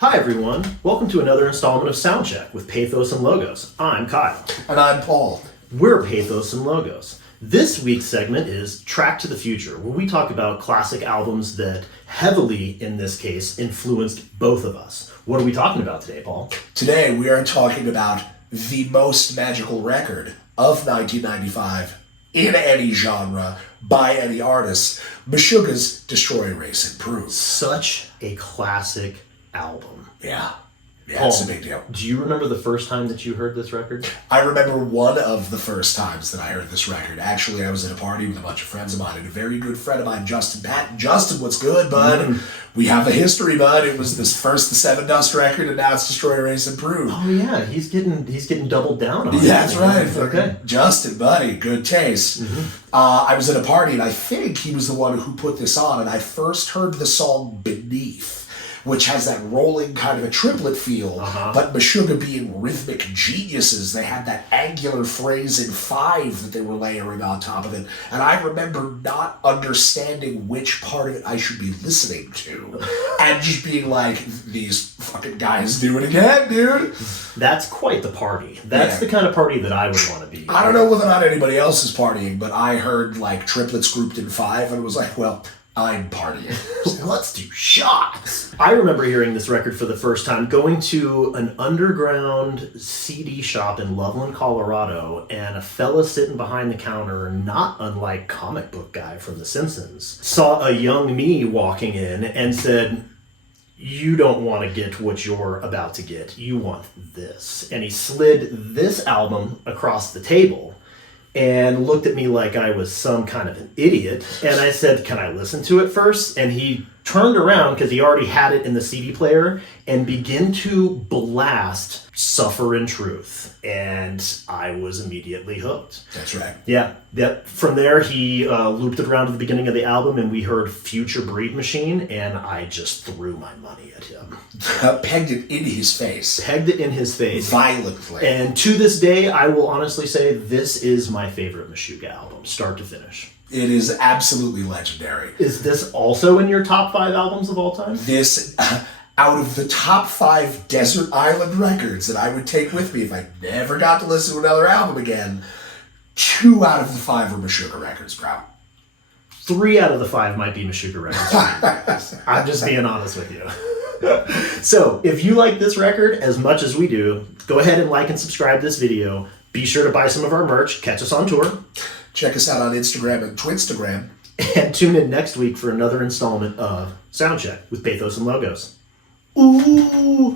Hi everyone, welcome to another installment of Soundcheck with Pathos and Logos. I'm Kyle. And I'm Paul. We're Pathos and Logos. This week's segment is Track to the Future, where we talk about classic albums that heavily, in this case, influenced both of us. What are we talking about today, Paul? Today we are talking about the most magical record of 1995 in any genre, by any artist, Meshuggah's Destroy, Erase, Improve. Such a classic album. Yeah, Paul, it's a big deal. Do you remember the first time that you heard this record? I remember one of the first times that I heard this record. Actually, I was at a party with a bunch of friends of mine, and a very good friend of mine, Justin Patton. Justin, what's good, bud? We have a history, bud. It was this first the Seven Dust record, and now it's Destroy, Erase, Improve. Oh yeah, he's getting doubled down on it. Yeah, that's right. Okay. Justin, buddy, good taste. I was at a party, and I think he was the one who put this on, and I first heard the song Beneath, which has that rolling kind of a triplet feel, but Meshuggah being rhythmic geniuses, they had that angular phrase in 5 that they were layering on top of it. And I remember not understanding which part of it I should be listening to. And just being like, these fucking guys do it again, dude. That's quite the party. That's the kind of party that I would want to be. I don't know whether or not anybody else is partying, but I heard like triplets grouped in 5 and was like, well, I'm partying. Let's do shots. I remember hearing this record for the first time, going to an underground CD shop in Loveland, Colorado, and a fella sitting behind the counter, not unlike comic book guy from The Simpsons, saw a young me walking in and said, "You don't want to get what you're about to get. You want this." And he slid this album across the table and looked at me like I was some kind of an idiot. And I said, "Can I listen to it first?" And he turned around, because he already had it in the CD player, and began to blast Suffer in Truth. And I was immediately hooked. That's right. Yeah. From there, he looped it around to the beginning of the album, and we heard Future Breed Machine, and I just threw my money at him. Pegged it in his face. Pegged it in his face. Violently. And to this day, I will honestly say this is my favorite Meshuggah album, start to finish. It is absolutely legendary. Is this also in your top 5 albums of all time? This, out of the top 5 desert island records that I would take with me if I never got to listen to another album again, 2 out of the 5 are Meshuggah records, bro. 3 out of the 5 might be Meshuggah records. I'm just being honest with you. So, if you like this record as much as we do, go ahead and like and subscribe to this video. Be sure to buy some of our merch. Catch us on tour. Check us out on Instagram and Twinstagram. And tune in next week for another installment of Soundcheck with Pathos and Logos. Ooh.